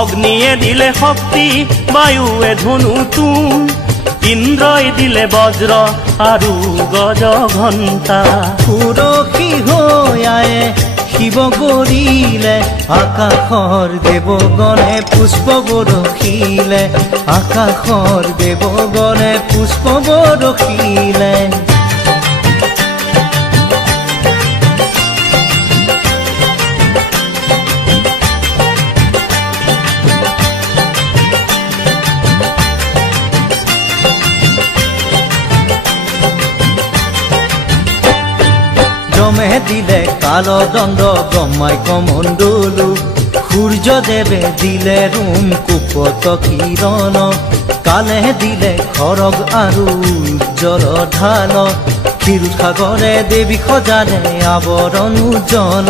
অগ্নিয়ে দিলে শক্তি বায়ুৱে ধনু তুন ইন্দ্ৰই দিলে বজ্ৰ আৰু গজ ঘণ্টা পুৰখী হৈ আয়ে শিৱ গৰিলে আকাশৰ দেৱগণে পুষ্প বৰষিলে আকাশৰ দেৱগণে পুষ্প বৰষিলে যমে দিলে কালদণ্ড ব্ৰহ্মাই কমণ্ডলু সূৰ্যদেৱে দিলে ৰোম কুপত কিৰণ কালে দিলে খৰগ আৰু উজ্জ্বল ঢাল ক্ষীৰোদ সাগৰে দেৱী সজালে আৱৰণ উজ্জ্বল